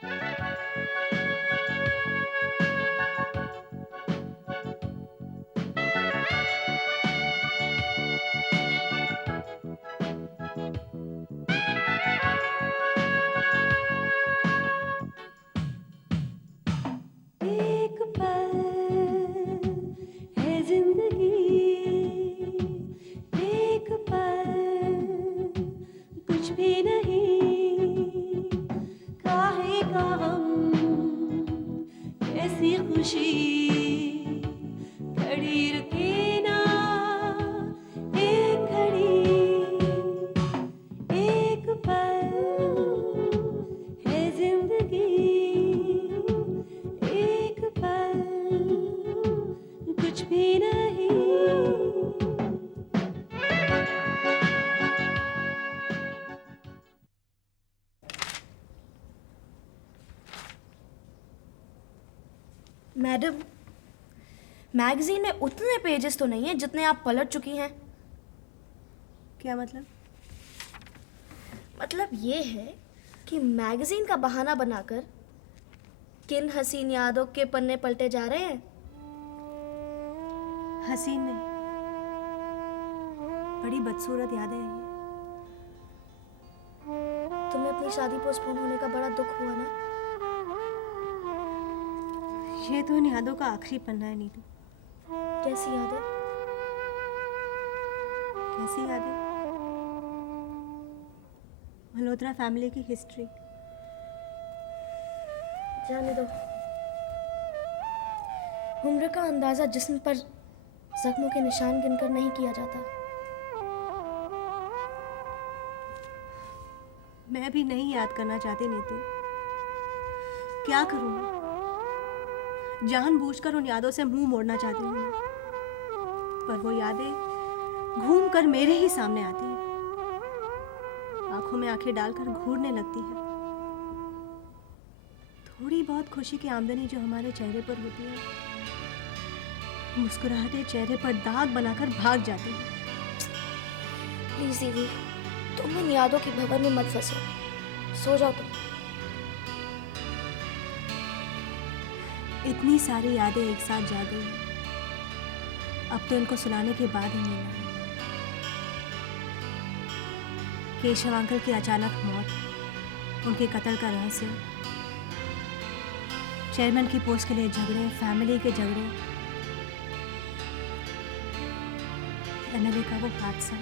एक पल है जिंदगी, एक पल कुछ भी नहीं, काहे का हम कैसी खुशी, घड़ी रुके ना एक घड़ी, एक पल है जिंदगी, एक पल कुछ भी नहीं। मैडम, मैगजीन में उतने पेजेस तो नहीं है जितने आप पलट चुकी हैं। क्या मतलब? मतलब ये है कि मैगजीन का बहाना बनाकर किन हसीन यादों के पन्ने पलटे जा रहे हैं। हसीन नहीं, बड़ी बदसूरत यादें हैं ये। तुम्हें अपनी शादी पोस्टपोन होने का बड़ा दुख हुआ ना? ये तो इन यादों का आखिरी पन्ना है नीतू। कैसी यादें? कैसी यादें? मल्होत्रा फैमिली की हिस्ट्री। जाने दो। उम्र का अंदाजा जिस्म पर जख्मों के निशान गिनकर नहीं किया जाता। मैं भी नहीं याद करना चाहती नीतू। क्या करूं मैं? जानबूझकर उन यादों से मुंह मोड़ना चाहती हूँ मैं, पर वो यादें घूम कर मेरे ही सामने आती हैं, आंखों में आंखें डालकर घूरने लगती है। थोड़ी बहुत खुशी की आमदनी जो हमारे चेहरे पर होती है, मुस्कुराहटें चेहरे पर दाग बनाकर भाग जाती है। प्लीज दीदी, तुम इन यादों की भंवर में मत फंसो। सो जाओ तुम। इतनी सारी यादें एक साथ जा गई, अब तो इनको सुनाने के बाद ही मिलना है। केशव अंकल की अचानक मौत, उनके कत्ल का रहस्य, चेयरमैन की पोस्ट के लिए झगड़े, फैमिली के झगड़े, एमएलए का वो हादसा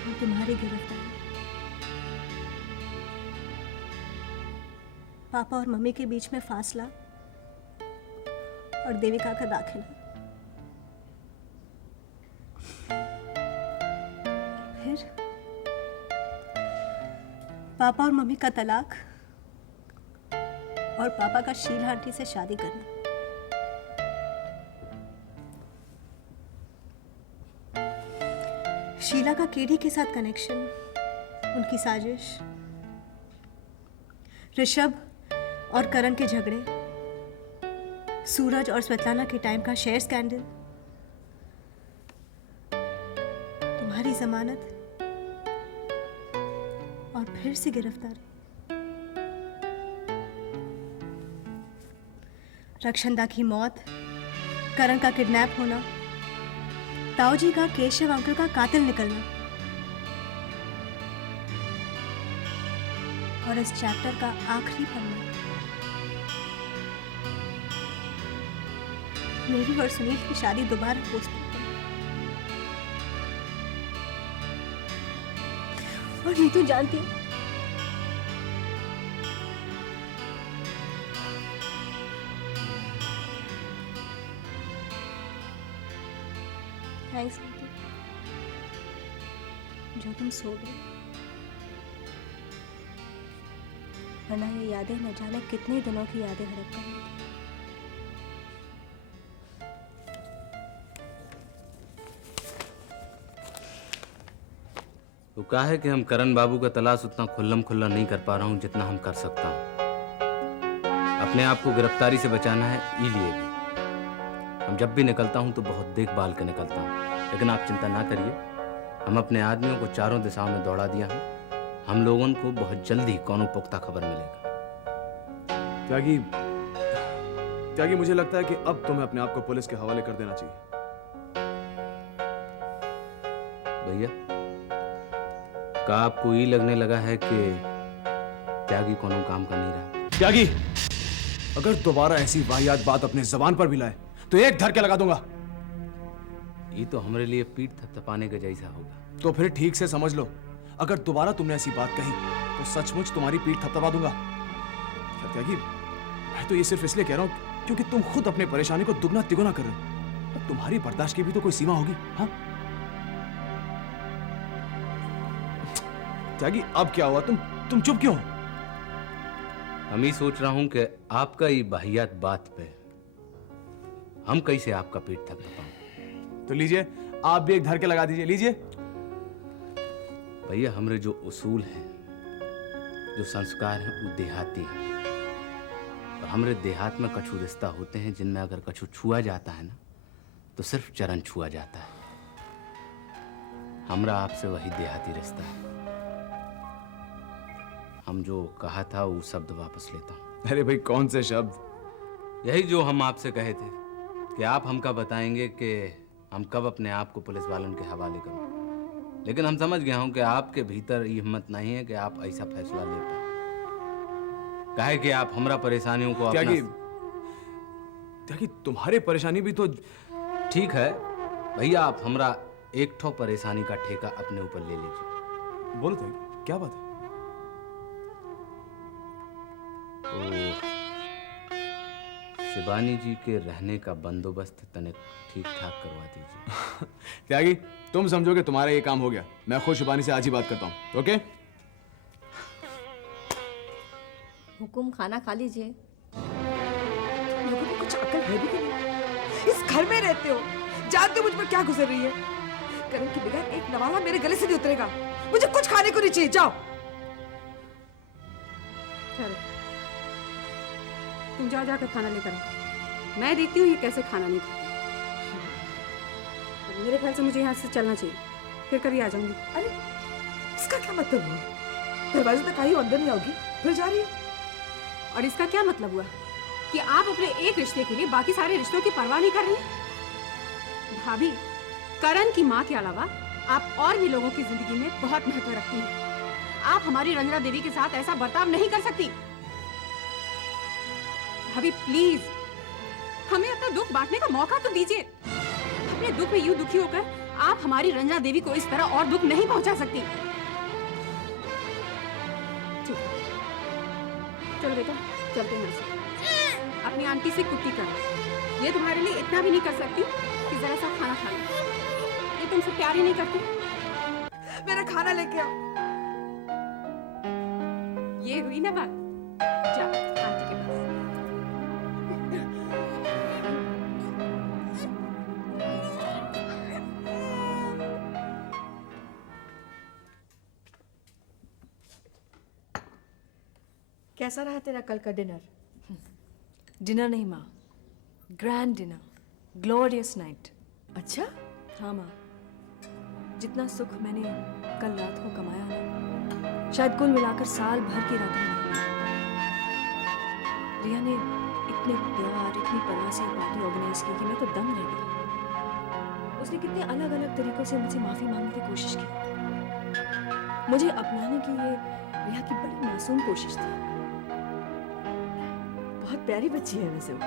और तुम्हारी गिरफ्तारी, पापा और मम्मी के बीच में फासला और देविका का दाखिला। फिर पापा और मम्मी का तलाक और पापा का शीला आंटी से शादी करना। शीला का केडी के साथ कनेक्शन, उनकी साजिश, ऋषभ और करण के झगड़े, सूरज और स्वेतलाना के टाइम का शेयर स्कैंडल, तुम्हारी जमानत और फिर से गिरफ्तारी, रक्षंदा की मौत, करण का किडनैप होना, ताऊजी का केशव अंकल का कातिल निकलना, और इस चैप्टर का आखिरी पन्ना, मेरी और सुनील की शादी दोबारा पोस्टपोन। और नीतू जानती, थैंक्स नीतू, जो तुम सो गई, वरना ये यादें न जाने कितने दिनों की यादें हड़प कर रही थी। तो कहा है कि हम करण बाबू का तलाश उतना खुल्लम खुल्ला नहीं कर पा रहा हूं जितना हम कर सकता हूं। अपने आप को गिरफ्तारी से बचाना है, इसीलिए भी हम जब भी निकलता हूं तो बहुत देखभाल कर निकलता हूं। लेकिन आप चिंता ना करिए, हम अपने आदमियों को चारों दिशाओं में दौड़ा दिया है हम लोगों को बहुत जल्दी कोनो पुख्ता खबर मिलेगा। त्यागी, त्यागी मुझे लगता है कि अब तुम्हें अपने आप को पुलिस के हवाले कर देना चाहिए। भैया, का आपको ये लगने लगा है कि त्यागी कोनो काम का नहीं रहा? त्यागी, अगर दोबारा ऐसी वाहियात बात अपने जबान पर भी लाए तो एक धर के लगा दूंगा। ये तो हमारे लिए पीठ थपथपाने का जैसा होगा। तो फिर ठीक से समझ लो, अगर दोबारा तुमने ऐसी बात कही तो सचमुच तुम्हारी पीठ थपथपा दूंगा। त्यागी, मैं तो ये सिर्फ इसलिए कह रहा हूं क्योंकि तुम खुद अपने परेशानी को दुगना तिगुना कर रहे हो। अब तुम्हारी बर्दाश्त की भी तो कोई सीमा होगी। हाँ त्यागी, अब क्या हुआ? तुम चुप क्यों? हम ही सोच रहा हूं कि आपका ये वाहियात बात पे हम कैसे आपका पेट थपथपाऊं। तो लीजिए, आप भी एक धर के लगा दीजिए। लीजिए। भैया, हमरे जो उसूल हैं, जो संस्कार हैं, वो देहाती हैं। और हमरे देहात में कछु रिश्ता होते हैं जिनमें अगर कछु छुआ जाता है ना, तो सिर्फ चरण छुआ जाता है। हमरा आपसे वही देहाती रिश्ता है। हम जो कहा था वो शब्द वापस लेता हूँ। अरे भाई, कौन से शब्द? यही जो हम आपसे कहे थे कि आप हमका बताएंगे कि हम कब अपने आप को पुलिस वालों के हवाले करें। लेकिन हम समझ गया हूं कि आपके भीतर ये हिम्मत नहीं है कि आप ऐसा फैसला ले पाए। काहे कि आप हमरा परेशानियों को त्यागी, त्यागी, तुम्हारी परेशानी भी तो ठीक है भैया, आप हमरा एक ठो परेशानी का ठेका अपने ऊपर ले लीजिए। बोलो त्यागी, क्या बात है? शिवानी जी के रहने का बंदोबस्त तने ठीक ठाक करवा दीजिए। त्यागी, तुम समझो कि तुम्हारा ये काम हो गया। मैं खुद शिवानी से आज ही बात करता हूँ। ओके? हुकुम, खाना खा लीजिए। लोगों को कुछ अकल है भी कि नहीं? इस घर में रहते हो, जानते हो मुझ पर क्या गुजर रही है। करण के बगैर एक नवाला मेरे गले से नहीं उतरेगा। मुझे कुछ खाने को नहीं चाहिए। जाओ। चलो, तुम जाओ, जाकर खाना लेकर आओ। मैं देखती हूँ ये कैसे खाना नहीं खाती। मेरे ख्याल से मुझे यहाँ से चलना चाहिए, फिर कभी आ जाऊंगी। अरे, इसका क्या मतलब हुआ? दरवाजे तक आई हो, अंदर नहीं आओगी, फिर जा रही हो। और इसका क्या मतलब हुआ कि आप अपने एक रिश्ते के लिए बाकी सारे रिश्तों की परवाह नहीं कर रही? भाभी, करण की माँ के अलावा आप और भी लोगों की जिंदगी में बहुत महत्व रखती हैं। आप हमारी रंजना देवी के साथ ऐसा बर्ताव नहीं कर सकती। भाभी प्लीज, हमें अपना दुख बांटने का मौका तो दीजिए। अपने दुख में यूं दुखी होकर आप हमारी रंजना देवी को इस तरह और दुख नहीं पहुंचा सकती। चलो बेटा, चलते हैं यहाँ से। अपनी आंटी से कुट्टी कर। ये तुम्हारे लिए इतना भी नहीं कर सकती कि जरा सा खाना खा लो। ये तुमसे प्यार ही नहीं करती। मेरा खाना लेके आओ। ये हुई ना बात। जाओ आंटी के पास। कैसा रहा तेरा कल का डिनर? डिनर नहीं माँ, ग्रैंड डिनर, ग्लोरियस नाइट। अच्छा? हाँ माँ, जितना सुख मैंने कल रात को कमाया ना, शायद कुल मिलाकर साल भर की रात में। रिया ने इतने प्यार, इतनी परवाह से पार्टी ऑर्गेनाइज की कि मैं तो दंग रह गई। उसने कितने अलग अलग तरीकों से मुझसे माफी मांगने की कोशिश की। मुझे अपनाने की ये रिया की बड़ी मासूम कोशिश थी। बहुत प्यारी बच्ची है वैसे वो,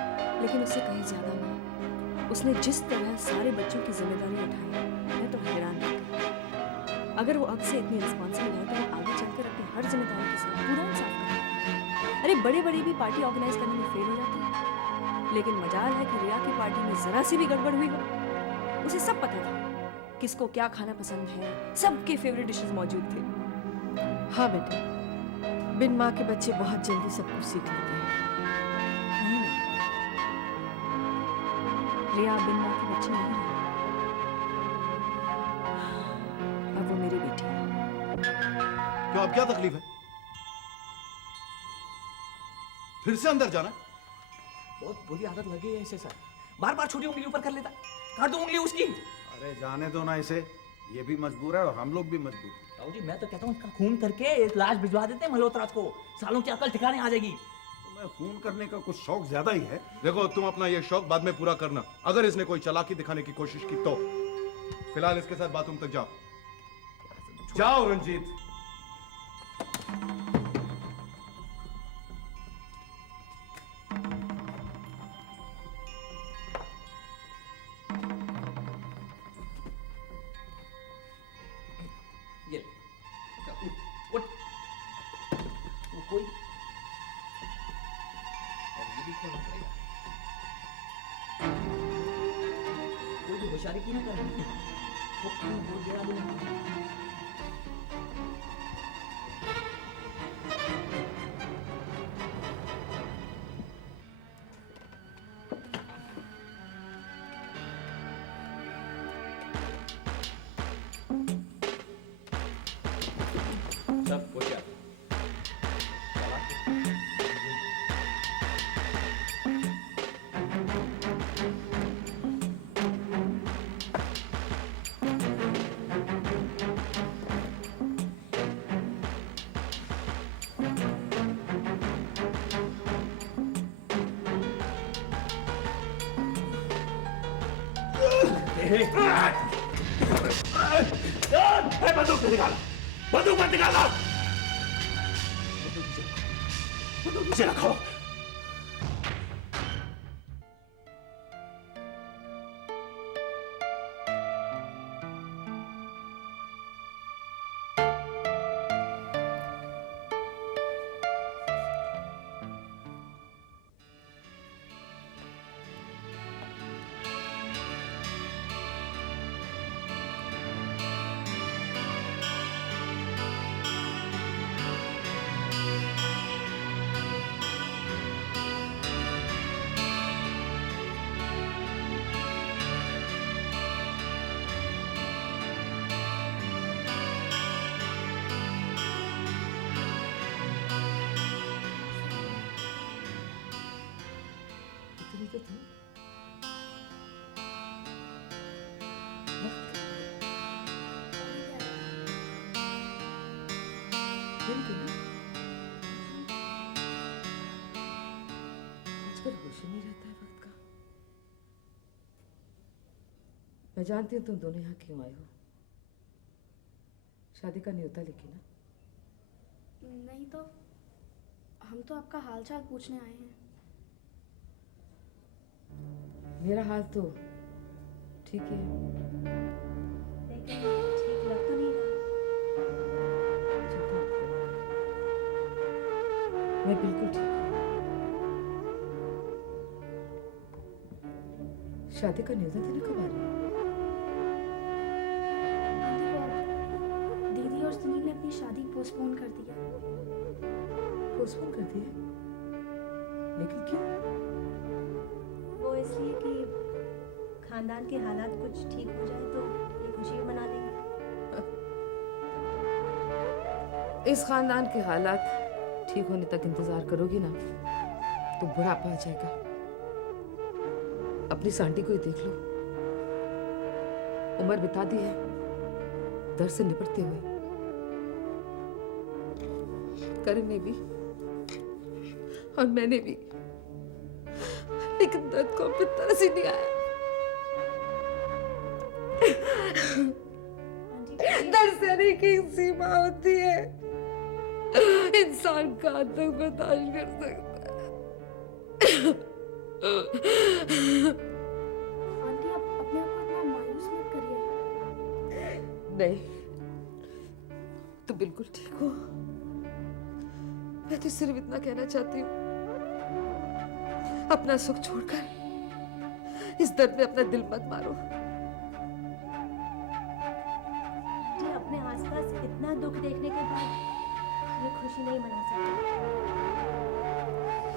लेकिन उससे कहीं ज्यादा माँ, उसने जिस तरह सारे बच्चों की जिम्मेदारी उठाई, मैं तो हैरान रह गई। अगर वो अब से इतनी रिस्पॉन्सिबल है तो वो आगे चलकर अपनी हर जिम्मेदारी के साथ पूरा इंसाफ करेगी। अरे बड़े बड़े भी पार्टी ऑर्गेनाइज करने में फेल हो जाते हैं, लेकिन मजाल है कि रिया की पार्टी में जरा सी भी गड़बड़ हुई हो। उसे सब पता था किसको क्या खाना पसंद है, सबके फेवरेट डिशेस मौजूद थे। हाँ बेटा, बिन माँ के बच्चे बहुत जल्दी सब कुछ सीख लेते हैं। रिया बिन माँ की बच्ची नहीं है, अब वो मेरी बेटी है। क्यों, अब क्या तकलीफ है? फिर से अंदर जाना? बहुत बुरी आदत लगी है इसे सर, बार बार छोटी उंगली ऊपर कर लेता। काट दो उंगली उसकी। अरे जाने दो ना इसे, ये भी मजबूर है और हम लोग भी मजबूर। ताऊ जी मैं तो कहता हूँ इसका खून करके एक लाश भिजवा देते हैं मल्होत्रा को, सालों की अकल ठिकाने आ जाएगी। तुम्हें खून करने का कुछ शौक ज्यादा ही है। देखो तुम अपना ये शौक बाद में पूरा करना, अगर इसने कोई चालाकी दिखाने की कोशिश की तो। फिलहाल इसके साथ बाथरूम तक जाओ। जाओ रंजीत। ये उठ वो कोई और ये भी खोलना पड़ेगा। कोई भी होशियारी की ना कर वो क्यों बोल गिरा दूंगा। सब होशियार बंदूक निकाला, बंदूक मत निकाला, बंदूक नीचे रखो। आजकल होश ही नहीं रहता है वक्त का। मैं जानती हूँ तुम दोनों यहाँ क्यों आए हो। शादी का न्योता लिखी ना? नहीं तो हम तो आपका हालचाल पूछने आए हैं। मेरा हाल तो ठीक ही है। लेकिन ठीक लग तो नहीं रहा। चिंता मत करो, मैं बिल्कुल ठीक हूँ। शादी का न्योता देने कब आ रही है? आंटी को दीदी और सुनील ने अपनी शादी पोस्टपोन कर दी है। पोस्टपोन कर दी है? लेकिन क्यों? वो इसलिए कि खानदान के हालात कुछ ठीक हो जाए तो ये खुशी मना लेंगे। इस खानदान के हालात ठीक होने तक इंतजार करोगी ना तो बुढ़ापा आ जाएगा। अपनी सांटी को ही देख लो, उम्र बिता दी है दर्द से निपटते हुए। करण ने भी और मैंने भी, लेकिन दर्द को अपनी तरह से नहीं आया। दर्द सहने की एक सीमा होती है, इंसान का तक बर्दाश्त कर सकता है। आंटी आप अपने आप को इतना मायूस मत करिए। नहीं, तो बिल्कुल ठीक हो। मैं तो सिर्फ इतना कहना चाहती हूँ, अपना सुख छोड़कर इस दर्द में अपना दिल मत मारो। जी अपने आसपास इतना दुख देखने के बाद ये खुशी नहीं मना सकती।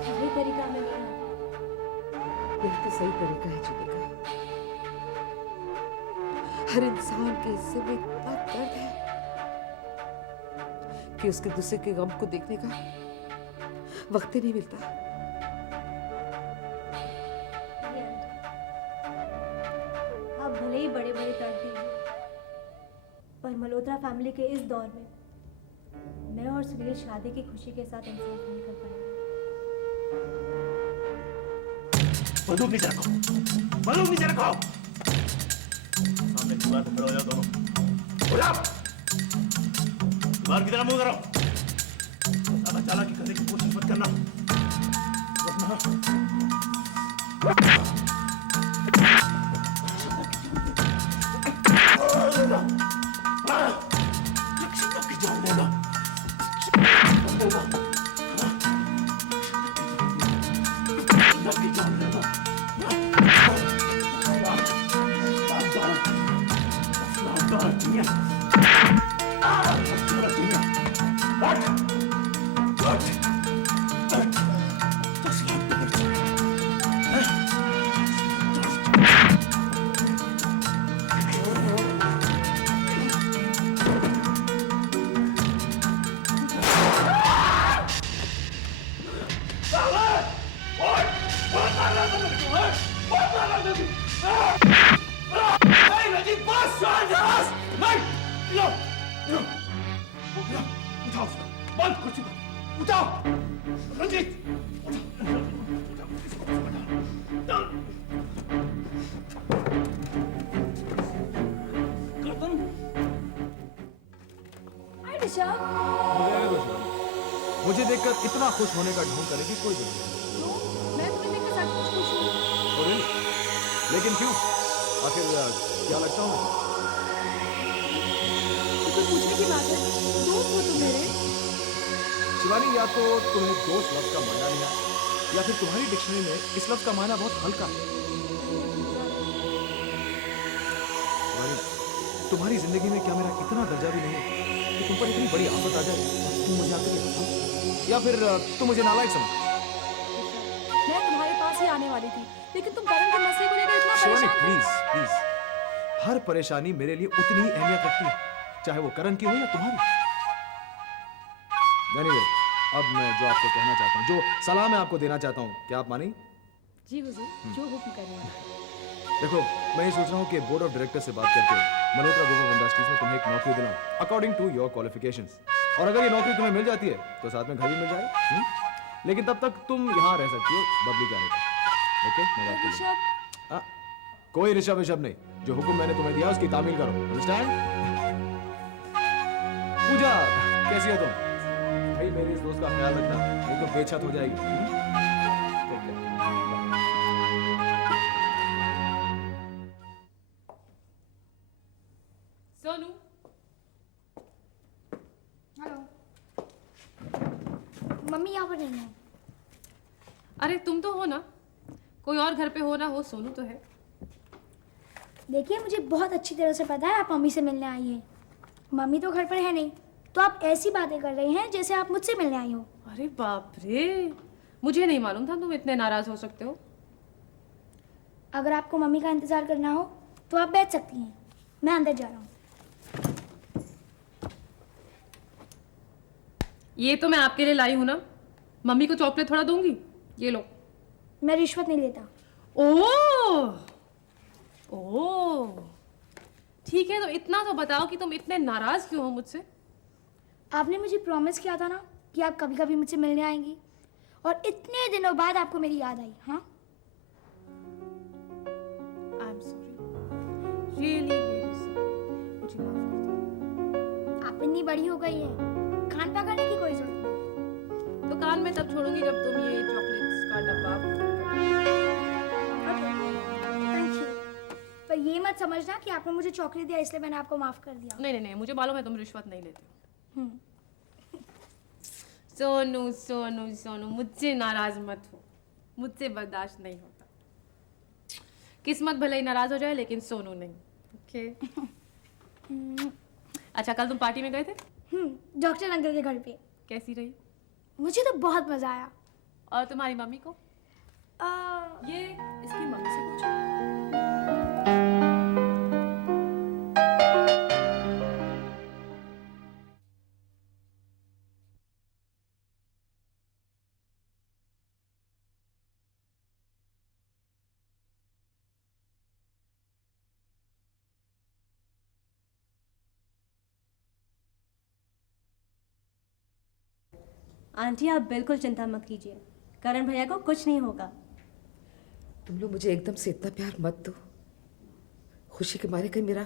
यही तरीका हमें नहीं आता। यही तो सही तरीका है जीने का। हर इंसान के हिस्से में इतना दर्द है कि उसके दूसरे के गम को देखने का वक्त ही नहीं मिलता। ये आंटी, आप भले ही बड़े बड़े दर्द दीजिए, पर मल्होत्रा फैमिली के इस दौर में मैं और सुनील शादी की खुशी के साथ इंसाफ नहीं कर पाएंगे। बंदूक नीचे रखो, बंदूक नीचे रखो। सामने दीवार पे खड़े हो जाओ दोनों। हो जाओ। दीवार की तरफ मुंह करो। ज्यादा चालाकी करने की कोशिश मत करना, लक्ष्मी की जान लेना। मुझे देखकर इतना खुश होने का ढोंग करे कि कोई जरूरत नहीं। मैं तुम्हें देखकर सचमुच खुश हूँ। Oh, really? लेकिन क्यों? आखिर क्या लगता हूँ? तो कोई पूछने की बात है, दोस्त हो तुम मेरे। शिवानी, या तो तुम्हें दोस्त लफ्ज का मायना नहीं है या फिर तुम्हारी डिक्शनरी में इस लफ्ज का मायना बहुत हल्का है। शिवानी, तुम्हारी जिंदगी में क्या मेरा इतना दर्जा भी नहीं है कि तुम पर इतनी बड़ी आफत आ जाए तुम मुझे आकर ये बताओ, या फिर तुम मुझे नालायक समझो? मैं तुम्हारे पास ही आने वाली थी, लेकिन तुम करण के मसले को लेकर इतना शिवानी, परेशान प्लीज प्लीज, हर परेशानी मेरे लिए उतनी ही अहमियत रखती है, चाहे वो करण की हो या तुम्हारी। Anyway, अब मैं जो आपको कहना चाहता हूँ, जो सलाह मैं आपको देना चाहता हूँ, क्या आप मानेंगे? जी हुजूर, जो हुक्म करें। देखो, मैं ये सोच रहा हूँ कि बोर्ड ऑफ डायरेक्टर से बात करके मल्होत्रा ग्रुप ऑफ इंडस्ट्रीज में तुम्हें एक नौकरी दिलाऊं अकॉर्डिंग टू योर क्वालिफिकेशंस, और अगर ये नौकरी तुम्हें मिल जाती है तो साथ में घर भी मिल जाएगा। लेकिन तब तक तुम यहाँ रह सकती हो बबली के आने तक। ओके, मैं बात करूँ। ऋषभ, कोई ऋषभ विषभ नहीं, जो हुक्म मैंने तुम्हें दिया उसकी तामील करो। अंडरस्टैंड? पूजा, कैसी हो तुम? भाई मेरे इस दोस्त का ख्याल रखना, नहीं तो बेछत हो जाएगी। Take care. Sonu, hello. Mummy यहाँ पर नहीं है। अरे तुम तो हो ना, कोई और घर पे हो ना हो, सोनू तो है। देखिए, मुझे बहुत अच्छी तरह से पता है आप मम्मी से मिलने आई हैं। मम्मी तो घर पर है नहीं, तो आप ऐसी बातें कर रही हैं जैसे आप मुझसे मिलने आई हो। अरे बाप रे, मुझे नहीं मालूम था तुम इतने नाराज हो सकते हो। अगर आपको मम्मी का इंतजार करना हो तो आप बैठ सकती हैं, मैं अंदर जा रहा हूँ। ये तो मैं आपके लिए लाई हूं ना, मम्मी को चॉकलेट थोड़ा दूंगी, ये लो। मैं रिश्वत नहीं लेता। ओह ओह, ठीक है, तो इतना तो बताओ कि तुम इतने नाराज क्यों हो मुझसे? आपने मुझे प्रॉमिस किया था ना कि आप कभी कभी मुझसे मिलने आएंगी, और इतने दिनों बाद आपको मेरी याद आई। हाँ, I am sorry, really really sorry, मुझे माफ कर दो। आप इतनी बड़ी हो गई हैं, कान पकड़ने की कोई जरूरत नहीं। तो कान में तब छोड़ूंगी जब तुम ये चॉकलेट्स का डब्बा। थैंक यू, पर ये मत समझना कि आपने मुझे चॉकलेट दिया इसलिए मैंने आपको माफ कर दिया। नहीं नहीं नहीं, मुझे मालूम है तुम रिश्वत नहीं लेते हो। हम्म, सोनू सोनू सोनू, मुझसे नाराज मत हो, मुझसे बर्दाश्त नहीं होता। किस्मत भले ही नाराज हो जाए लेकिन सोनू नहीं। ओके। अच्छा, कल तुम पार्टी में गए थे? डॉक्टर अंकल के घर पे। कैसी रही? मुझे तो बहुत मजा आया। और तुम्हारी मम्मी को? ये इसकी मम्मी से पूछो। आंटी आप बिल्कुल चिंता मत कीजिए, करण भैया को कुछ नहीं होगा। तुम लोग मुझे एकदम से इतना प्यार मत दो, खुशी के मारे कहीं मेरा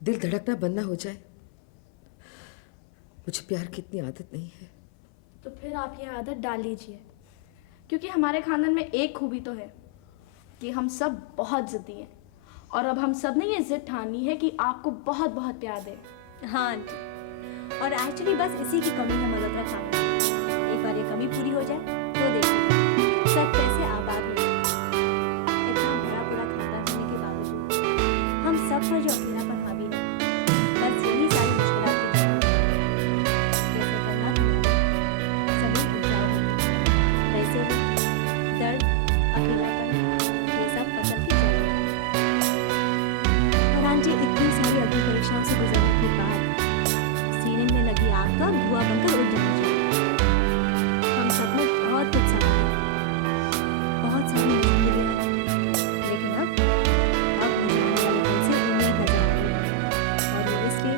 दिल धड़कना बंद ना हो जाए। मुझे प्यार की इतनी आदत नहीं है। तो फिर आप ये आदत डाल लीजिए, क्योंकि हमारे खानदान में एक खूबी तो है कि हम सब बहुत ज़िद्दी हैं, और अब हम सब ने ये जिद ठानी है कि आपको बहुत बहुत प्यार दें। हाँ आंटी, और एक्चुअली बस इसी की कमी है मल्होत्रा खानदान। एक बार ये कमी पूरी हो जाए तो देखिए सब कैसे आबाद हो जाए। इतना बड़ा बड़ा खानदान होने के बावजूद हम सब पर जो अकेलापन हावी है, बस यही सारी मुश्किलात की वजह है। जैसे गंगा किनारे जमीन उपजाऊ होती है, वैसे ही दर्द, अकेलापन, ये सब फसल की जड़ है। और आंटी इतनी सारी अग्नि परीक्षाओं से गुजरने के बाद सीने में लगी आग का धुआं बनकर उड़ जाना चाहिए। हम सब ने बहुत कुछ सहा है, बहुत सारी मुश्किलें हैं, लेकिन अब गुजरने वाले दिन से उम्मीद नजर आ रही है, और वो इसलिए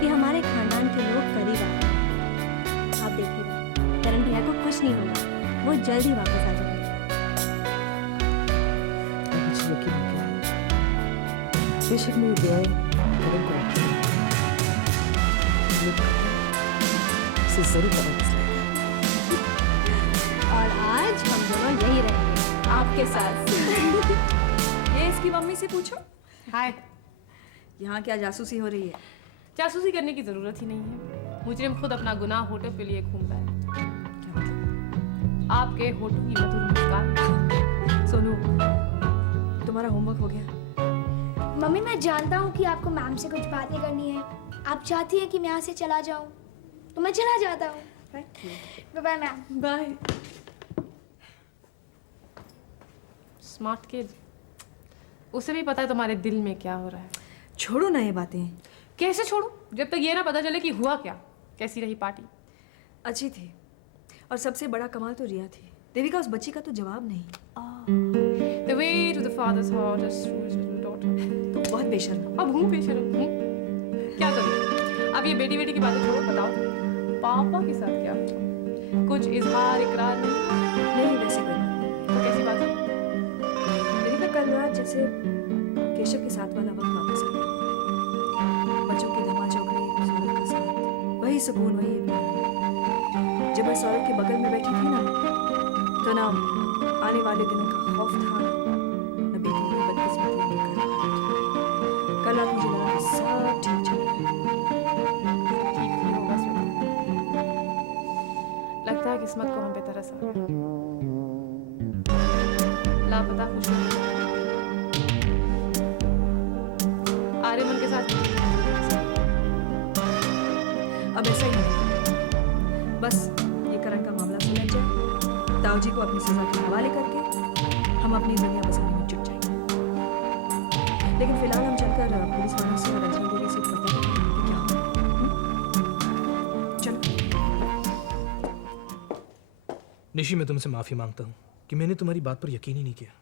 कि हमारे खानदान के लोग करीब आ रहे हैं। आप देखिए करण भैया को कुछ नहीं होगा, वो जल्द ही वापस आ जाएंगे। अब मुझे यकीन हो गया है, बेशक मेरी दुआएं करण को आती हैं, लेकिन उसे जरूर पता चलेगा। और आज हम दोनों यही रहेंगे आपके साथ। ये इसकी मम्मी से पूछो, हाय। यहाँ क्या जासूसी हो रही है? जासूसी करने की जरूरत ही नहीं है। मुजरिम खुद अपना गुनाह होठों पे लिए घूम रहा है। आपके होठों की मधुर मुस्कान। सोनू, तुम्हारा होमवर्क हो गया? मम्मी मैं जानता हूँ कि आपको मैम से कुछ बातें करनी है, आप चाहती हैं कि मैं यहाँ से चला जाऊँ, तो मैं चला जाता हूँ। Bye bye ma'am. Bye. Smart kid. उसे भी पता है तुम्हारे दिल में क्या हो रहा है। छोड़ो ना ये बातें। कैसे छोड़ू, जब तक ये ना पता चले कि हुआ क्या। कैसी रही पार्टी? अच्छी थी, और सबसे बड़ा कमाल तो रिया थी। देविका उस बच्ची का तो जवाब नहीं। The way to the father's heart is through his little daughter. तो बहुत बेशर्म। अब हूँ बेशर्म हूँ। क्या करूँ? अब ये बेटी बेटी की बातें छोड़ो, बताओ पापा के साथ क्या हुआ? कुछ इजहार इकरार नहीं, वैसे कोई बात नहीं। तो कैसी बात है? देविका कल रात जैसे केशव के साथ वाला वक्त वापस आ गया। बच्चों की धमा चौकड़ी, सौरभ का साथ, वही सुकून, वही इत्मीनान। जब मैं सौरभ के बगल में बैठी थी ना, तो ना आने वाले दिनों का खौफ था, न बेटी की बदकिस्मती की कड़वाहट। कल रात मुझे लगा कि सब ठीक चल रहा है। ठीक नहीं होगा सुना। लगता है किस्मत को हम पे तरस आ गया। लापता खुशी आर्यमन के साथ अब ऐसा ही नहीं, बस ये करण का मामला सुलझ जाए, ताऊ जी को अपनी सजा के हवाले करके हम अपनी दुनिया बसाने में जुट जाएंगे। लेकिन फिलहाल हम चलकर पुलिस वालों से और रजनी देवी से पता करें कि क्या हुआ। चलो। निशी, मैं तुमसे माफ़ी मांगता हूँ कि मैंने तुम्हारी बात पर यकीन ही नहीं किया।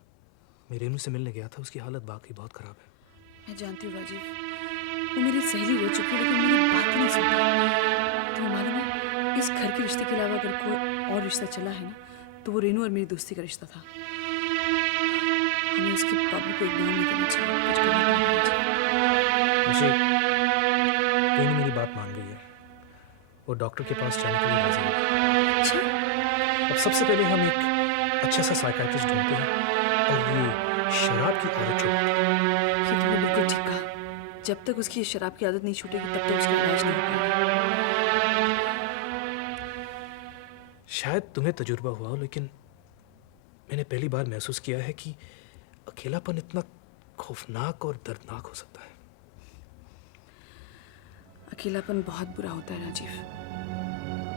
मैं रेनू से मिलने गया था, उसकी हालत वाकई बहुत ख़राब है। मैं जानती हूँ राजीव, वो मेरी सहेली हो चुकी है, लेकिन मेरी बात ही नहीं सुनती। तुम्हें मालूम है, इस घर के रिश्ते के अलावा अगर कोई और रिश्ता चला है ना, तो वो रेनू और मेरी दोस्ती का रिश्ता था। हमें उसके बाबू को इग्नोर नहीं करना चाहिए, कुछ करना नहीं चाहिए। निशी, रेनू मेरी बात मान गई है। वो डॉक्टर के पास जाने के लिए राजी है। अच्छा, अब सबसे पहले हम एक अच्छा सा साइकियाट्रिस्ट ढूंढते हैं और ये शराब की आदत छोड़ते हैं। ये तुमने बिल्कुल ठीक कहा। जब तक उसकी शराब की आदत नहीं छूटेगी, तब तक उसका इलाज नहीं हो पाएगा। शायद तुम्हें तजुर्बा हुआ हो, लेकिन मैंने पहली बार महसूस किया है कि अकेलापन इतना खौफनाक और दर्दनाक हो सकता है। अकेलापन बहुत बुरा होता है राजीव,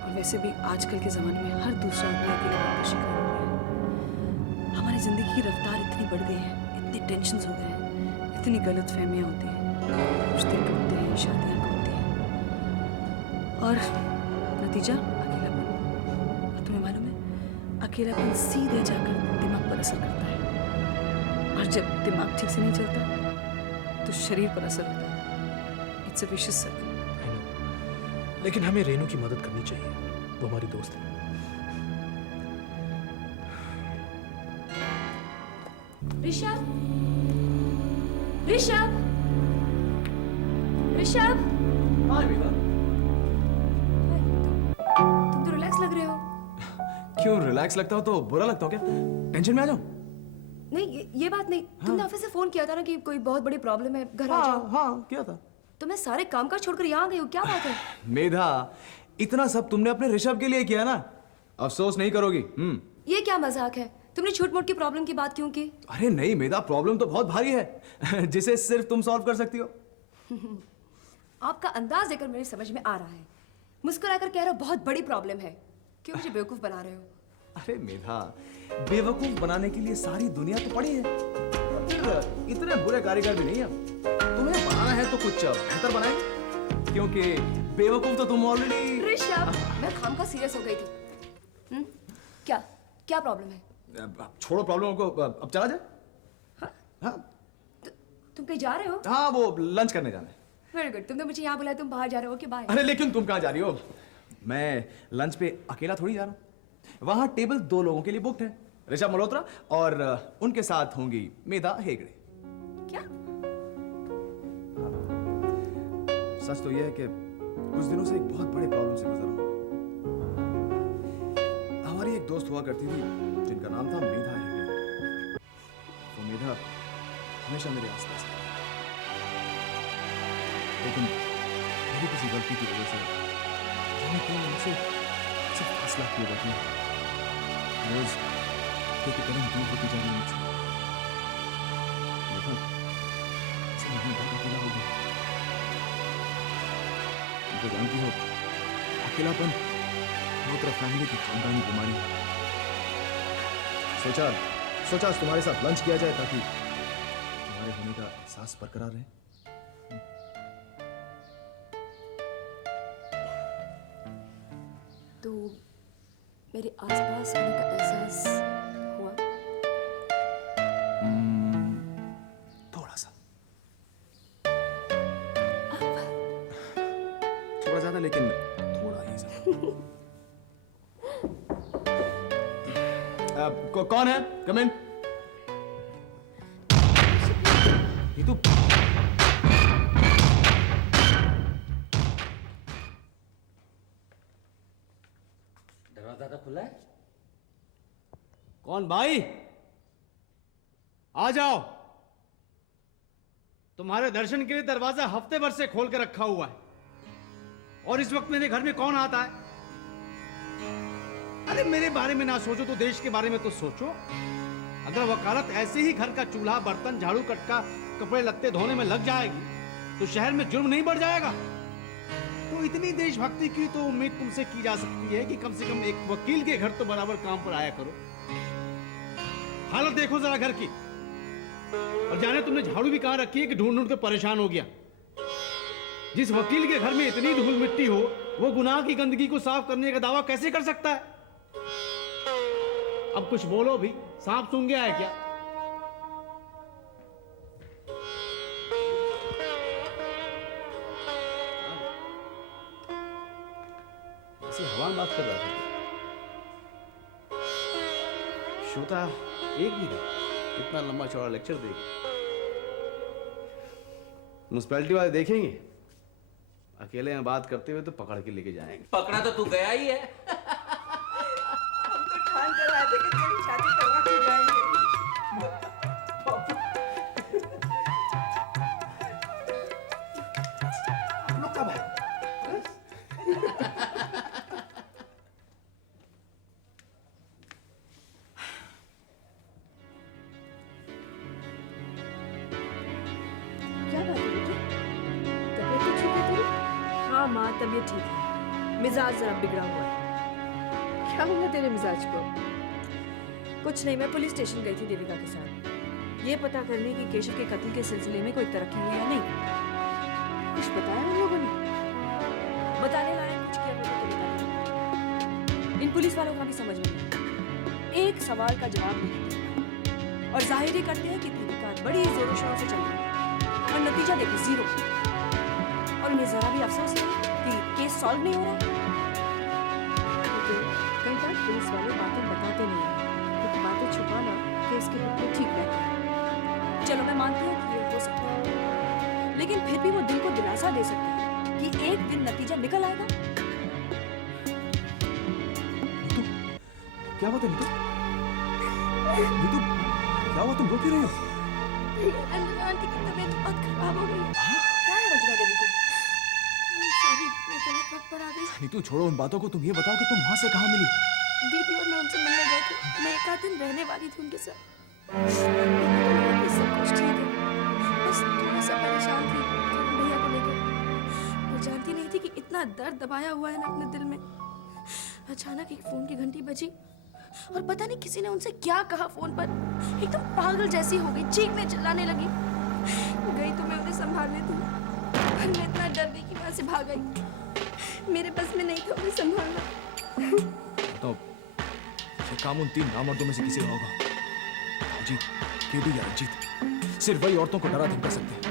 और वैसे भी आजकल के ज़माने में हर दूसरा आदमी अकेलापन का शिकार हो गया है। हमारी ज़िंदगी की रफ्तार इतनी बढ़ गई है, इतने टेंशन्स हो गए हैं, इतनी गलत फहमियाँ होती हैं, रिश्ते टूटते हैं, शादियाँ टूटती हैं, और नतीजा अकेलापन। और तुम्हें मालूम है, अकेलापन सीधे जाकर दिमाग पर असर करता है, और जब दिमाग ठीक से नहीं चलता तो शरीर पर असर होता है। It's a vicious circle. लेकिन हमें रेनू की मदद करनी चाहिए, वो हमारी दोस्त है। ऋषभ, ऋषभ, ऋषभ। हाँ बेटा। तुम तो रिलैक्स लग रहे हो। क्यों रिलैक्स लगता हो तो बुरा लगता हो क्या? टेंशन में आ जाओ? नहीं ये बात नहीं। तुमने ऑफिस से फोन किया था ना कि कोई बहुत बड़ी प्रॉब्लम है, घर आ जाओ। हाँ क्या था? तुमने सारे काम काज छोड़कर यहाँ आ गए हो, क्या बात है? मेधा, इतना सब तुमने अपने ऋषभ के लिए किया ना, अफसोस नहीं करोगी। ये क्या मजाक है? तुमने छोट मोट की प्रॉब्लम की बात क्यों की? अरे नहीं मेधा, प्रॉब्लम तो बहुत भारी है जिसे सिर्फ तुम सॉल्व कर सकती हो। आपका अंदाज देखकर मेरी समझ में आ रहा है। मुस्कुराकर कह रहे हो बहुत बड़ी प्रॉब्लम है। क्यों मुझे बेवकूफ बना रहे हो? अरे मेधा, बेवकूफ बनाने के लिए सारी दुनिया तो पड़ी है। फिर इतने बुरे कारीगर भी नहीं है। तुम्हें बनाना है तो कुछ बेहतर बनाएंगे, क्योंकि बेवकूफ तो तुम ऑलरेडी। ऋषभ, मैं खामखा सीरियस हो गई थी। क्या क्या प्रॉब्लम है? छोड़ो प्रॉब्लम को, अब चला जाए। हाँ तुम कहीं जा रहे हो? हाँ, वो लंच करने जाना है। Very good. तुमने मुझे यहाँ बुलाया, तुम बाहर जा रहे हो कि बाय? अरे लेकिन तुम कहाँ जा रही हो? मैं लंच पे अकेला थोड़ी जा रहा हूँ। वहां टेबल 2 लोगों के लिए बुक्ड है, ऋषभ मल्होत्रा और उनके साथ होंगी मेधा हेगड़े। क्या? सच तो यह है कि कुछ दिनों से एक बहुत बड़े प्रॉब्लम से गुजर रहा हूँ। हमारी एक दोस्त हुआ करती थी जिनका नाम था मेधा हेगड़े। वो मेधा हमेशा मेरे आसपास थी, लेकिन मेरी किसी गलती की वजह से मुझसे फासला किए बैठी है। रोज एक कदम दूर होती जा रही है मुझसे। मैं बहुत अकेला हो गया। तो जानती हो, अकेलापन मल्होत्रा फैमिली की खानदानी बीमारी है। सोचा आज तुम्हारे साथ लंच किया जाए ताकि तुम्हारे होने का एहसास बरकरार रहे। तो मेरे आसपास होने का एहसास हुआ? थोड़ा सा, थोड़ा ज्यादा, लेकिन थोड़ा ही ज्यादा। कौन है? कम इन। नीतू, दरवाजा तो खुला है। कौन भाई? आ जाओ। तुम्हारे दर्शन के लिए दरवाजा हफ्ते भर से खोल के रखा हुआ है, और इस वक्त मेरे घर में कौन आता है? अरे मेरे बारे में ना सोचो तो देश के बारे में तो सोचो। अगर वकालत ऐसे ही घर का चूल्हा, बर्तन, झाड़ू, कटका, कपड़े लत्ते धोने में लग जाएगी तो शहर में जुर्म नहीं बढ़ जाएगा? तो इतनी देशभक्ति की तो उम्मीद तुमसे की जा सकती है कि कम से कम एक वकील के घर तो बराबर काम पर आया करो। हालत देखो जरा घर की, और जाने तुमने झाड़ू भी कहां रखी है कि ढूंढ ढूंढ के परेशान हो गया। जिस वकील के घर में इतनी धूल मिट्टी हो, वो गुनाह की गंदगी को साफ करने का दावा कैसे कर सकता है? अब कुछ बोलो भी, सांप सूंघ गया है क्या? ऐसी हवा में बात कर रहा था। श्रोता एक भी नहीं, इतना लंबा चौड़ा लेक्चर देगी। म्युनिसिपैलिटी वाले देखेंगे, अकेले में बात करते हुए तो पकड़ के लेके जाएंगे। पकड़ा तो तू गया ही है। हम तो ठान कर आए थे कि तेरी शादी करवा के जाएंगे। आप लोग कब आए? क्या बात है बेटी? तबीयत तो ठीक है तेरी? हाँ माँ, तबीयत ठीक है। मिजाज जरा बिगड़ा हुआ है। क्या हुआ तेरे मिजाज को? कुछ नहीं, मैं पुलिस स्टेशन गई थी देविका के साथ, ये पता करने की केशव के कत्ल के सिलसिले में कोई तरक्की हुई या नहीं। कुछ बताया उन लोगों ने? बताने लायक कुछ किया होगा तो बताइए। इन पुलिस वालों का भी समझ में नहीं आता। एक सवाल का जवाब नहीं देते और जाहिर ही करते हैं कि तहकीकात बड़ी जोरों शोरों से चल रही है, और नतीजा देखो 0। और उन्हें जरा भी अफसोस नहीं कि केस सॉल्व नहीं हो रहा है। तो कई बार पुलिस वाले बातें बताते नहीं हैं, क्योंकि बातें छुपाना केस के रूप में ठीक रहता है। चलो मैं मानती हूँ कि ये हो सकता है, लेकिन फिर भी वो दिल को दिलासा दे सकती है कि एक दिन नतीजा निकल आएगा। नीतू, क्या बात है नीतू? नीतू, क्या हुआ? तुम रो क्यों रही हो? रंजना आंटी की तबीयत बहुत खराब हो गई है। क्या है रंजना देवी को? सॉरी, मैं गलत वक्त पर आ गई। नीतू छोड़ो उन बातों को, तुम ये बताओ कि तुम वहां से कहाँ मिली? दीदी और मैं उनसे मिलने गए थे। मैं एक आध दिन रहने वाली थी उनके साथ। बाकी सब कुछ ठीक है, बस थोड़ा सा परेशान थी करण भैया को लेकर। मैं जानती नहीं थी कि इतना दर्द दबाया हुआ है ना अपने दिल में। अचानक एक फोन की घंटी बजी और पता नहीं किसी ने उनसे क्या कहा फोन पर। एकदम पागल जैसी हो गई, चीखने चिल्लाने लगी। गई तो मैं उन्हें संभालने थी, पर मैं इतना डर गई कि वहां से भाग गई। मेरे बस में नहीं था उन्हें संभालना। तो ये काम उन 3 नामर्दों में से किसी का होगा। अजीत, केडी या रंजीत, सिर्फ वही औरतों को डरा धमका सकते हैं।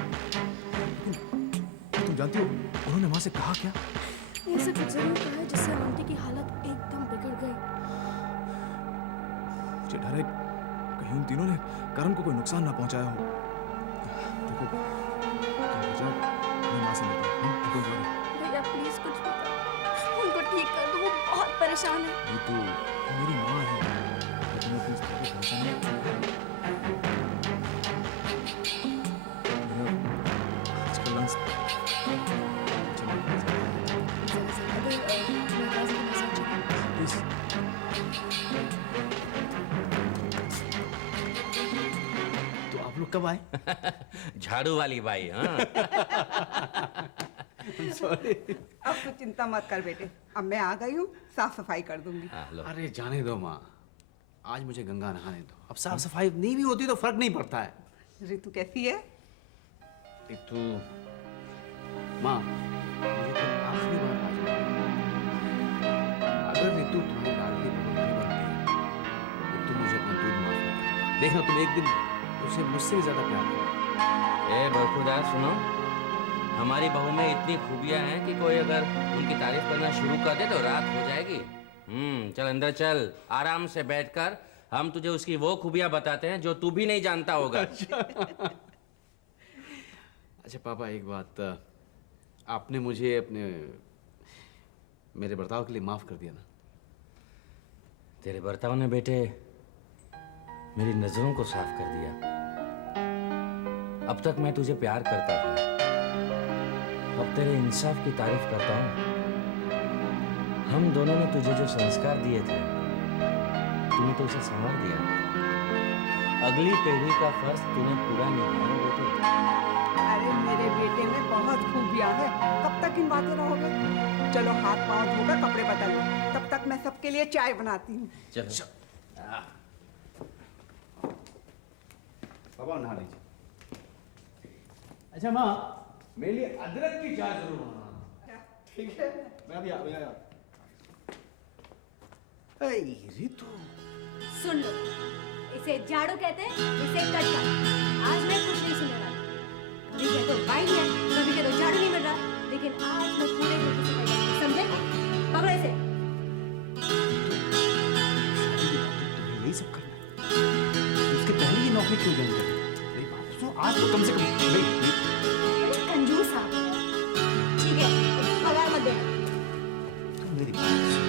तुम जानती हो उन्होंने वहां से कहा क्या? ऐसा कुछ जरूर कहा है जिससे आंटी की हालत एकदम बिगड़ गई। मुझे डर है कहीं उन तीनों ने करण को कोई नुकसान ना पहुंचाया हो। देखो, तुम जाओ, मैं मां से मिलता हूं। Don't worry. भैया प्लीज कुछ बताओ, उनको ठीक कर दो, वो बहुत परेशान है। नीतू, मेरी मां है, तुम्हें प्लीज थोड़ी टेंशन नहीं। आजकल लंग्स प्लीज। तो आप लोग कब आए? झाड़ू वाली बाई, हाँ। सॉरी। अब तो चिंता मत कर बेटे, अब मैं आ गई हूँ, साफ सफाई कर दूंगी। अरे जाने दो माँ, आज मुझे गंगा नहाने दो। अब साफ सफाई नहीं भी होती तो फर्क नहीं पड़ता है। ऋतु कैसी है? ऋतु, माँ मुझे तो आखिरी बार आ जाओ। अगर ऋतु तुम्हारी लाडली बहू नहीं बनती तो तुम मुझे अपना दूध माफ कर देखना, तुम एक दिन उसे मुझसे भी ज्यादा प्यार करो। ए बरखुदा, सुनो, हमारी बहू में इतनी खूबियां हैं कि कोई अगर उनकी तारीफ करना शुरू कर दे तो रात हो जाएगी। चल अंदर चल, आराम से बैठकर हम तुझे उसकी वो खूबियां बताते हैं जो तू भी नहीं जानता होगा। अच्छा पापा, एक बात, आपने मुझे अपने मेरे बर्ताव के लिए माफ कर दिया ना? तेरे बर्ताव ने बेटे मेरी नजरों को साफ कर दिया। अब तक मैं तुझे प्यार करता था, अब तेरे इंसाफ की तारीफ करता हूँ। हम दोनों ने तुझे जो संस्कार दिए थे, तूने तो उसे संवार दिया। अगली पीढ़ी का फर्ज तूने पूरा निभाया बेटे। अरे मेरे बेटे में बहुत खूबियां हैं, कब तक गिनवाते रहोगे? चलो हाथ पाँव धोकर कपड़े बदल लो, तब तक मैं सबके लिए चाय बनाती हूँ। चलो पापा नहा लीजिए। अच्छा माँ, मेरे लिए अदरक की चाय जरूर बनाना। ठीक है, मैं अभी आया। ऋतु, सुन लो, इसे झाड़ू कहते हैं, इसे कटका। आज मैं कुछ नहीं सुनने वाली। कभी कह दो बाई नहीं है, कभी कह दो झाड़ू नहीं मिल रहा, लेकिन आज मैं पूरे तरीके से करूंगी, समझे? पकड़ो इसे। तुम्हें यही सब करना है? उसके पहले ही नौकरी क्यों ज्वाइन कर दी? मेरी बात सुनो, आज तो कम से कम बड़ी कंजूस आप। ठीक है, पगार मत देना। मेरी बात सुनो।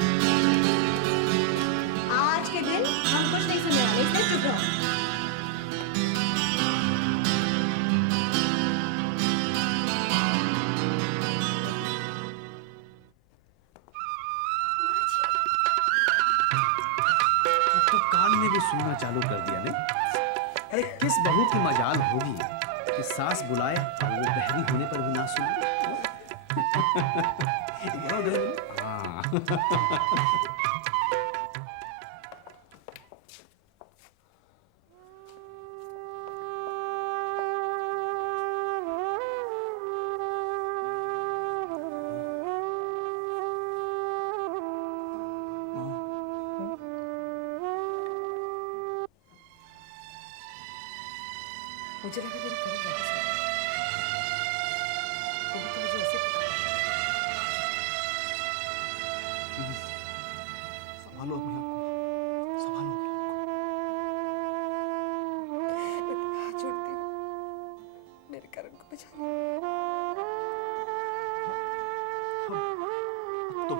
आज के दिन हम कुछ नहीं सुनने वाले, इसलिए चुप रहो। तो कान ने भी सुनना चालू कर दिया नहीं? अरे किस बहू की मजाल होगी कि सास बुलाए और वो बहरी होने पर भी ना सुने? हाँ। मुझे लगा मेरी करण वापस आ गई। वो भी तो मुझे ऐसे प्लीज संभालो अपने आप को, संभालो अपने आप को। हाथ छोड़ती हूँ,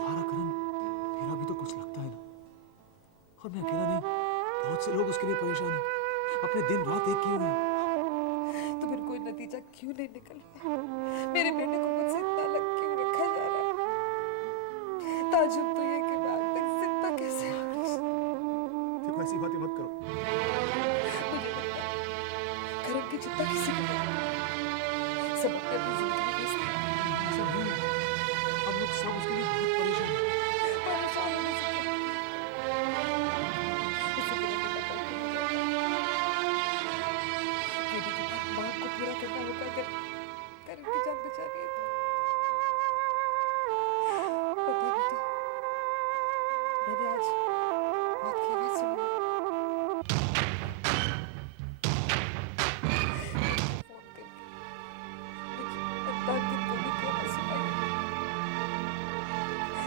तुम्हारा करण मेरा भी तो कुछ लगता है ना। और मैं अकेला नहीं, बहुत से लोग उसके लिए परेशान हैं, अपने दिन रात एक किए हुए हैं। तो फिर कोई नतीजा क्यों नहीं निकल रहा? मेरे बेटे को मुझसे इतना अलग क्यों रखा जा रहा है? ताजुब तो ये कि मैं आज तक जिंदा कैसे आ गई। देखो ऐसी बातें मत करो। मुझे पता है, करण की चिंता किसी को नहीं है। सब अपनी अपनी जिंदगी में व्यस्त हैं। ऐसा नहीं है, हम लोग सब उसके लिए बहुत परेशान हैं। परेशान होने से क्या होगा? इससे बिना बेटा कौन करेगा? बेटी की माँ को पूरा करना होगा अगर करण की जान बचानी है तो। पता है बेटा, मैंने आज बहुत की आवाज सुनी। फोन करके मुझे अंधाधुंध गोली की आवाज सुनाई।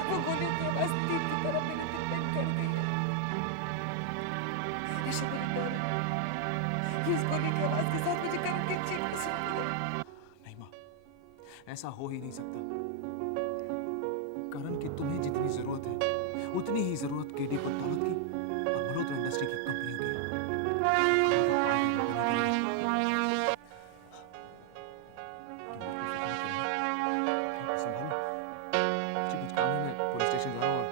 वो गोलियों की आवाज तीर की तरह मेरे दिल में गड़ गई है। ऋषि, मुझे डर है कि उस गोली की आवाज के साथ मुझे करण की चीख सुनाई दे। नहीं माँ, ऐसा हो ही नहीं सकता। करण की तुम्हें जितनी जरूरत है उतनी ही जरूरत केडी को दौलत की और मल्होत्रा इंडस्ट्री की कंपनियों की है। संभालो, मुझे कुछ काम है, मैं पुलिस स्टेशन जा रहा हूँ और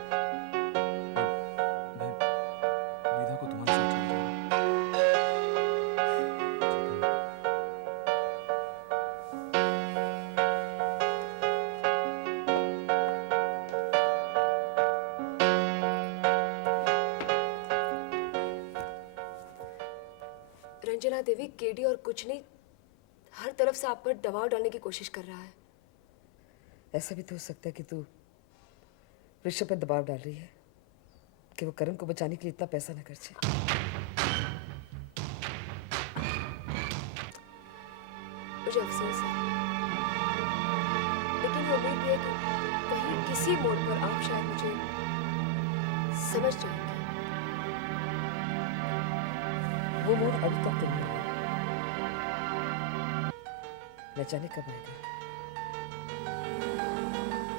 मैं निधा को तुम्हारे साथ छोड़ दूंगा। रंजना देवी, केडी और कुछ नहीं हर तरफ से आप पर दबाव डालने की कोशिश कर रहा है। ऐसा भी तो हो सकता है कि तू ऋषभ पर दबाव डाल रही है कि वो करण को बचाने के लिए इतना पैसा न खर्चे। मुझे अफसोस है, लेकिन ये उम्मीद भी है कि कहीं किसी मोड़ पर आप शायद मुझे समझ जाएंगे। वो मोड़ अभी तक तो नहीं आया। न जाने कब आएगा,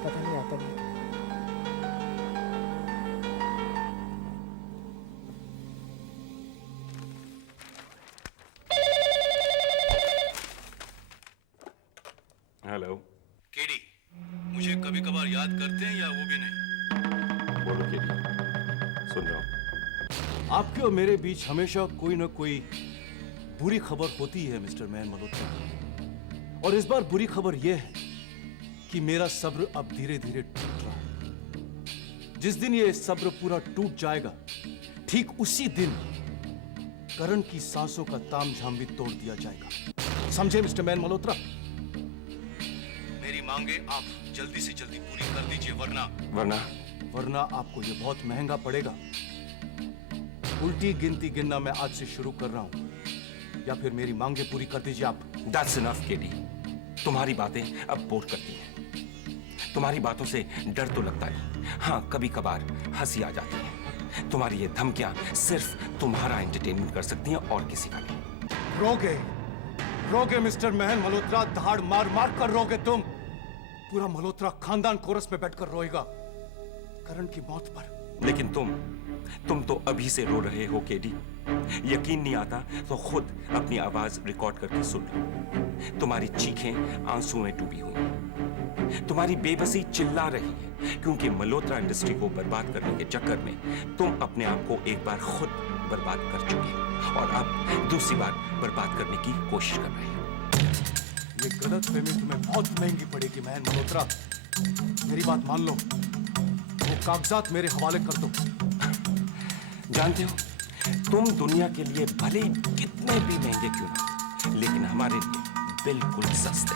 पता नहीं आता नहीं। हेलो केडी, मुझे कभी कभार याद करते हैं या वो भी नहीं? बोलो केडी, सुन रहा हूँ। आपके और मेरे बीच हमेशा कोई ना कोई बुरी खबर होती है मिस्टर मैन मल्होत्रा, और इस बार बुरी खबर यह है कि मेरा सब्र अब धीरे धीरे टूट रहा है। जिस दिन ये सब्र पूरा टूट जाएगा, ठीक उसी दिन करण की सांसों का तामझाम भी तोड़ दिया जाएगा। समझे मिस्टर मैन मल्होत्रा? मेरी मांगे आप जल्दी से जल्दी पूरी कर दीजिए, वरना आपको ये बहुत महंगा पड़ेगा। उल्टी गिनती गिनना मैं आज से शुरू कर रहा हूं, या फिर मेरी मांगे पूरी कर दीजिए आप। That's enough, KD. तुम्हारी बातें अब बोर करती हैं। तुम्हारी बातों से डर तो लगता है, हाँ कभी कभार हंसी आ जाती है। तुम्हारी ये धमकियां सिर्फ तुम्हारा एंटरटेनमेंट कर सकती हैं और किसी का नहीं। रोगे मिस्टर महन मल्होत्रा, दहाड़ मार मार कर रोगे तुम। पूरा मल्होत्रा खानदान कोरस में बैठकर रोएगा करण की मौत पर। लेकिन तुम तो अभी से रो रहे हो केडी। यकीन नहीं आता तो खुद अपनी आवाज रिकॉर्ड करके सुन लो। तुम्हारी चीखें आंसू में डूबी हुई, तुम्हारी बेबसी चिल्ला रही है, क्योंकि मल्होत्रा इंडस्ट्री को बर्बाद करने के चक्कर में तुम अपने आप को एक बार खुद बर्बाद कर चुके हो और अब दूसरी बार बर्बाद करने की कोशिश कर रहे हो। ये गलतफहमी तुम्हें बहुत महंगी पड़ेगी महन मल्होत्रा। मेरी बात मान लो, वो कागजात मेरे हवाले कर दो। जानते हो, तुम दुनिया के लिए भले ही कितने भी महंगे क्यों ना, लेकिन हमारे लिए बिल्कुल सस्ते।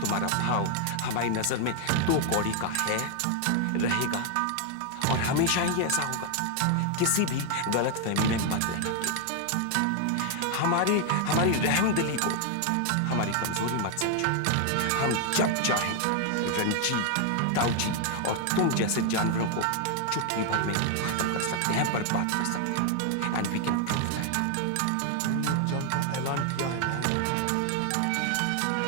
तुम्हारा भाव हमारी नजर में 2 कौड़ी का है, रहेगा और हमेशा ही ऐसा होगा। किसी भी गलत फहमी में मत रहना। हमारी रहमदिली को हमारी कमजोरी मत समझो। हम जब चाहें रंजी, ताऊजी और तुम जैसे जानवरों को चुटकी भर में खत्म कर सकते हैं, बर्बाद कर सकते हैं। And we can prove that. जंग का ऐलान किया है महन।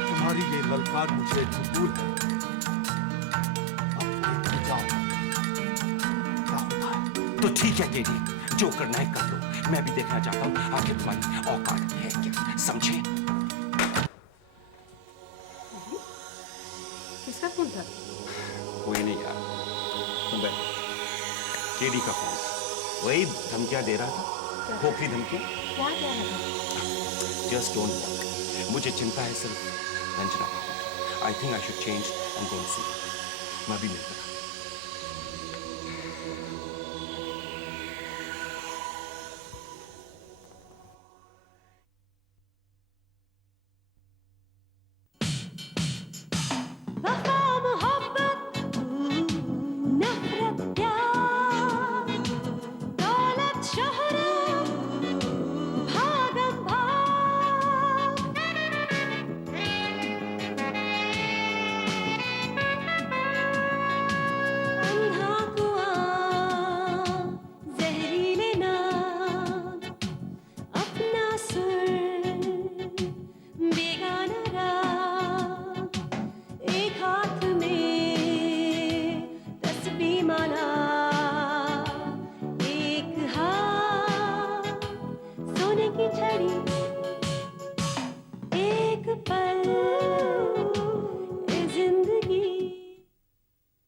तुम्हारी ये ललकार मुझे कबूल है। अब जाओ। तो ठीक है केडी, जो करना है कर लो। मैं भी देखना चाहता हूँ आखिर तुम्हारी औकात है क्या, समझे? किसका फोन था? कोई नहीं यार, तुम बैठ। केडी का फोन, वही धमकियां दे रहा था, खोखली धमकियां। क्या क्या है? Just don't work. मुझे चिंता है सिर्फ Ranjana. I think I should change and go see. मैं भी मिलता।